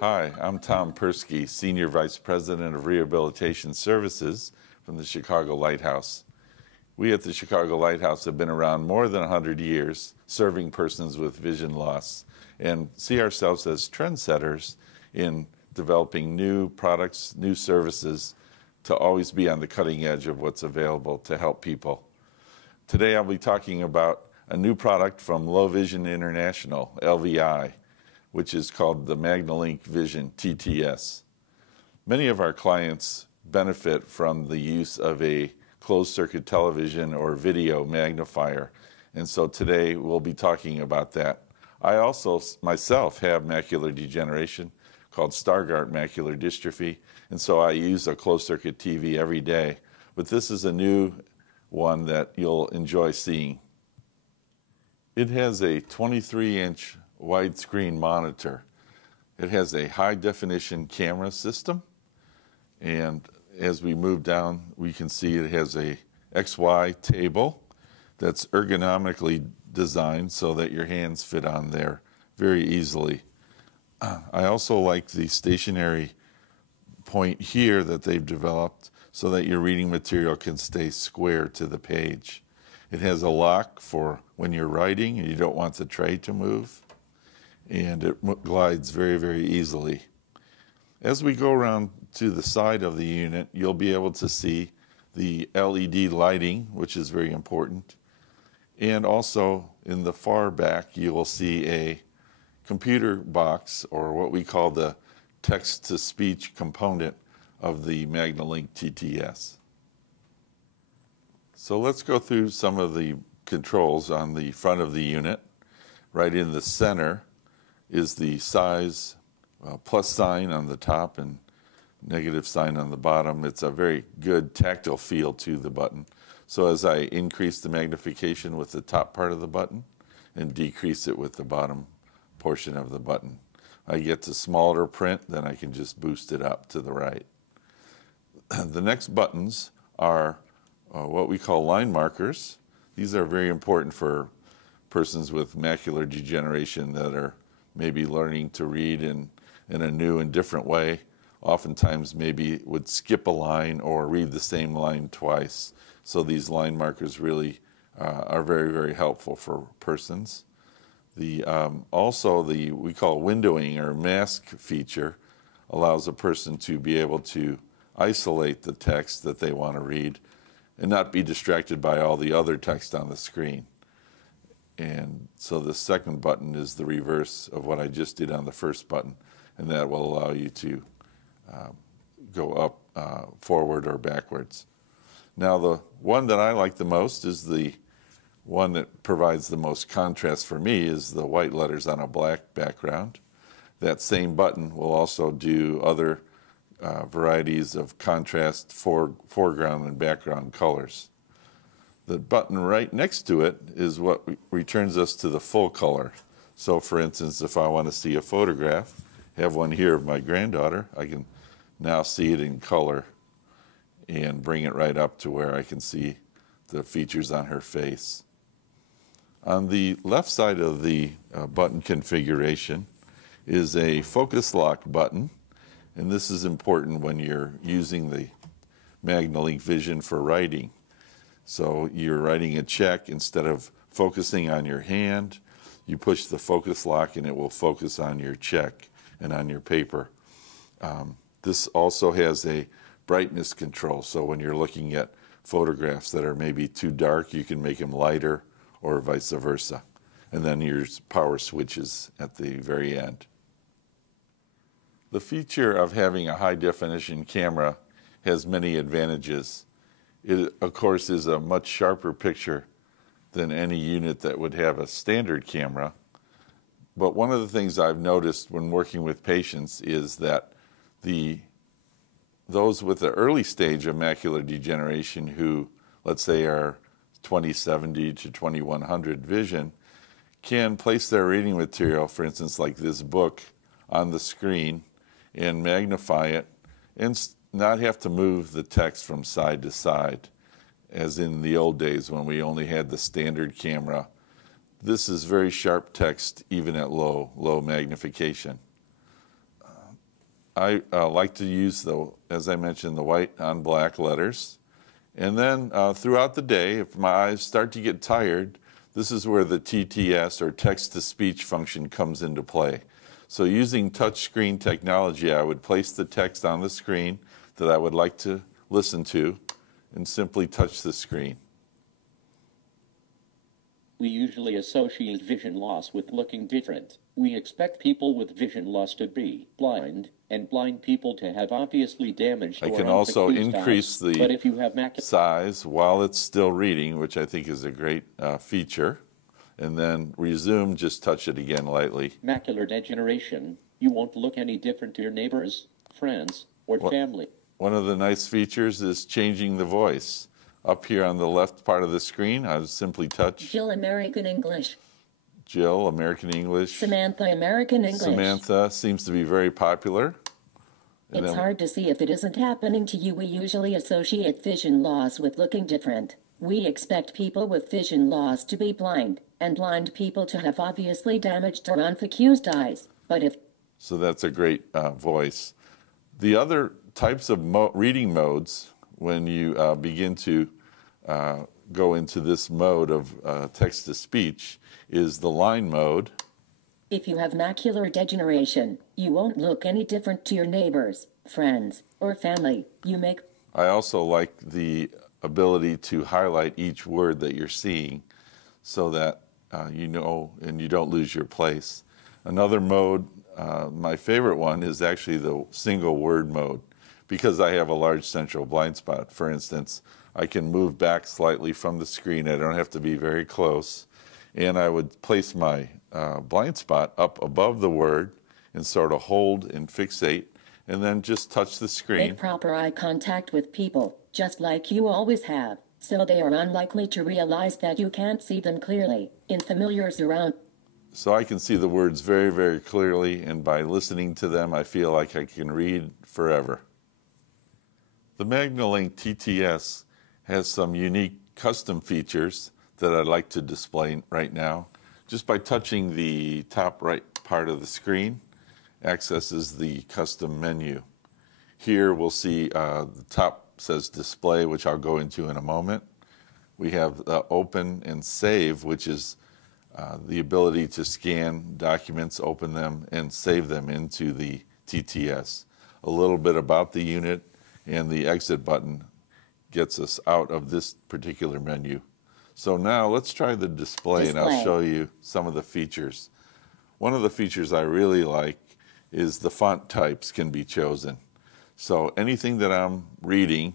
Hi, I'm Tom Perski, Senior Vice President of Rehabilitation Services from the Chicago Lighthouse. We at the Chicago Lighthouse have been around more than 100 years, serving persons with vision loss, and see ourselves as trendsetters in developing new products, new services, to always be on the cutting edge of what's available to help people. Today I'll be talking about a new product from Low Vision International, LVI, which is called the MagnaLink Vision TTS. Many of our clients benefit from the use of a closed-circuit television or video magnifier, and so today we'll be talking about that. I also myself have macular degeneration called Stargardt macular dystrophy, and so I use a closed-circuit TV every day, but this is a new one that you'll enjoy seeing. It has a 23-inch widescreen monitor. It has a high-definition camera system, and as we move down, we can see it has a XY table that's ergonomically designed so that your hands fit on there very easily. I also like the stationary point here that they've developed so that your reading material can stay square to the page. It has a lock for when you're writing and you don't want the tray to move, and it glides very, very easily. As we go around to the side of the unit, you'll be able to see the LED lighting, which is very important. And also in the far back, you will see a computer box, or what we call the text-to-speech component of the MagnaLink TTS. So let's go through some of the controls on the front of the unit. Right in the center is the size plus sign on the top and negative sign on the bottom. It's a very good tactile feel to the button. So as I increase the magnification with the top part of the button and decrease it with the bottom portion of the button, I get to smaller print, then I can just boost it up to the right. The next buttons are what we call line markers. These are very important for persons with macular degeneration that are maybe learning to read in a new and different way. Oftentimes maybe would skip a line or read the same line twice. So these line markers really are very, very helpful for persons. Also we call windowing or mask feature allows a person to be able to isolate the text that they want to read and not be distracted by all the other text on the screen. And so the second button is the reverse of what I just did on the first button, and that will allow you to go up, forward, or backwards. Now the one that I like the most is the one that provides the most contrast for me, is the white letters on a black background. That same button will also do other varieties of contrast foreground and background colors. The button right next to it is what returns us to the full color. So for instance, if I want to see a photograph, have one here of my granddaughter, I can now see it in color and bring it right up to where I can see the features on her face. On the left side of the button configuration is a focus lock button, and this is important when you're using the MagnaLink Vision for writing. So you're writing a check, instead of focusing on your hand, you push the focus lock and it will focus on your check and on your paper. This also has a brightness control, so when you're looking at photographs that are maybe too dark, you can make them lighter or vice versa. And then your power switches at the very end. The feature of having a high-definition camera has many advantages. It, of course, is a much sharper picture than any unit that would have a standard camera. But one of the things I've noticed when working with patients is that those with the early stage of macular degeneration who, let's say, are 20/70 to 2100 vision, can place their reading material, for instance, like this book, on the screen and magnify it and not have to move the text from side to side, as in the old days when we only had the standard camera. This is very sharp text even at low magnification. I like to use, as I mentioned, the white on black letters. And then throughout the day, if my eyes start to get tired, this is where the TTS, or text-to-speech function, comes into play. So using touchscreen technology, I would place the text on the screen that I would like to listen to and simply touch the screen. We usually associate vision loss with looking different. We expect people with vision loss to be blind, and blind people to have obviously damaged I or can also unfocused increase eyes. the But if you have size while it's still reading, which I think is a great feature, and then resume, just touch it again lightly. macular degeneration, you won't look any different to your neighbors, friends, or family. One of the nice features is changing the voice. Up here on the left part of the screen, I simply touch Jill, American English. Jill, American English. Samantha, American English. Samantha seems to be very popular. And It's hard to see if it isn't happening to you. We usually associate vision loss with looking different. We expect people with vision loss to be blind, and blind people to have obviously damaged or unfocused eyes. But if So that's a great voice. The other types of reading modes, when you begin to go into this mode of text-to-speech, is the line mode. if you have macular degeneration, you won't look any different to your neighbors, friends, or family. I also like the ability to highlight each word that you're seeing so that you know and you don't lose your place. Another mode, my favorite one, is actually the single word mode, because I have a large central blind spot. For instance, I can move back slightly from the screen. I don't have to be very close. And I would place my blind spot up above the word and sort of hold and fixate, and then just touch the screen. Make proper eye contact with people, just like you always have, so they are unlikely to realize that you can't see them clearly in familiar surroundings. So I can see the words very, very clearly, and by listening to them, I feel like I can read forever. The MagnaLink TTS has some unique custom features that I'd like to display right now. Just by touching the top right part of the screen, accesses the custom menu. Here we'll see the top says display, which I'll go into in a moment. We have open and save, which is the ability to scan documents, open them, and save them into the TTS. A little bit about the unit, and the exit button gets us out of this particular menu. So now let's try the display, and I'll show you some of the features. One of the features I really like is the font types can be chosen. So anything that I'm reading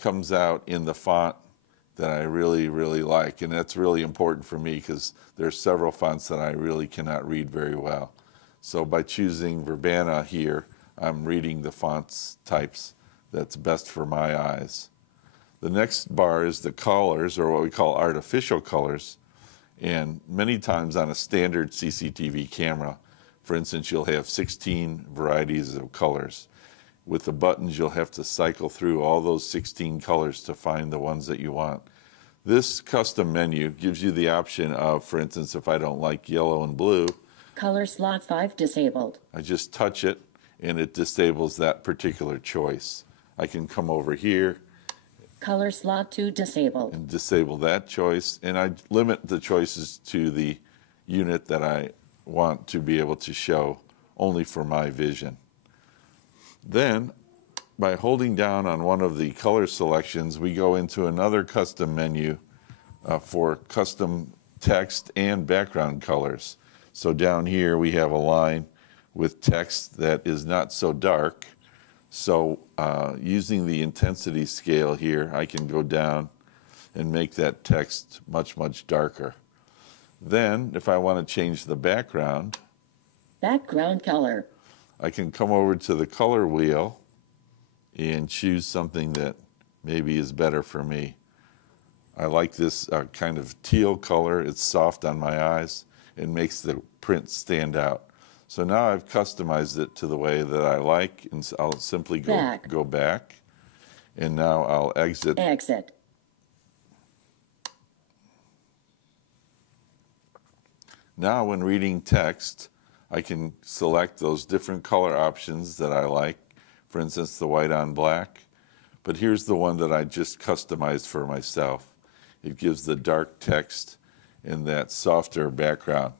comes out in the font that I really, really like. And that's really important for me because there's several fonts that I really cannot read very well. So by choosing Verbana here, I'm reading the fonts types that's best for my eyes. The next bar is the colors, or what we call artificial colors. And many times on a standard CCTV camera, for instance, you'll have 16 varieties of colors. With the buttons, you'll have to cycle through all those 16 colors to find the ones that you want. This custom menu gives you the option of, for instance, if I don't like yellow and blue, Color slot 5 disabled. I just touch it and it disables that particular choice. I can come over here Color slot 2 disabled. and disable that choice, and I limit the choices to the unit that I want to be able to show only for my vision. Then, by holding down on one of the color selections, we go into another custom menu for custom text and background colors. So down here we have a line with text that is not so dark. So using the intensity scale here, I can go down and make that text much, much darker. Then, if I want to change the background color, I can come over to the color wheel and choose something that maybe is better for me. I like this kind of teal color. It's soft on my eyes and makes the print stand out. So now I've customized it to the way that I like, and I'll simply go back, and now I'll exit. Now when reading text, I can select those different color options that I like, for instance, the white on black. But here's the one that I just customized for myself. It gives the dark text and that softer background.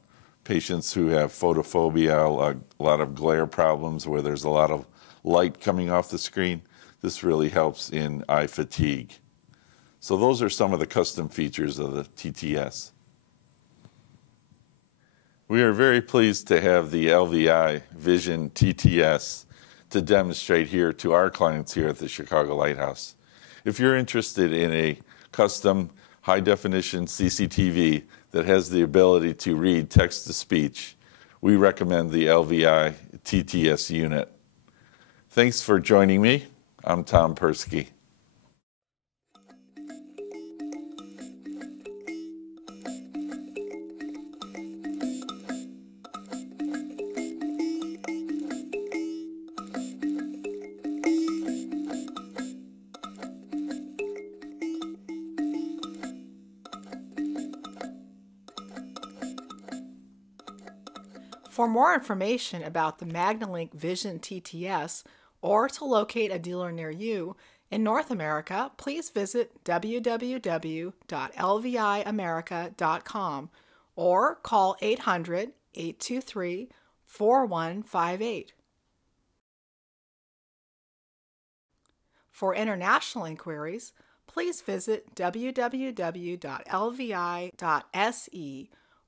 Patients who have photophobia, a lot of glare problems where there's a lot of light coming off the screen, this really helps in eye fatigue. So those are some of the custom features of the TTS. We are very pleased to have the LVI Vision TTS to demonstrate here to our clients here at the Chicago Lighthouse. If you're interested in a custom high-definition CCTV that has the ability to read text-to-speech, we recommend the LVI TTS unit. Thanks for joining me. I'm Tom Perski. For more information about the MagnaLink Vision TTS or to locate a dealer near you in North America, please visit www.lviamerica.com or call 800-823-4158. For international inquiries, please visit www.lvi.se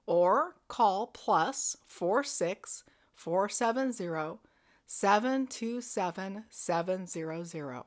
or call +46 470 727 700.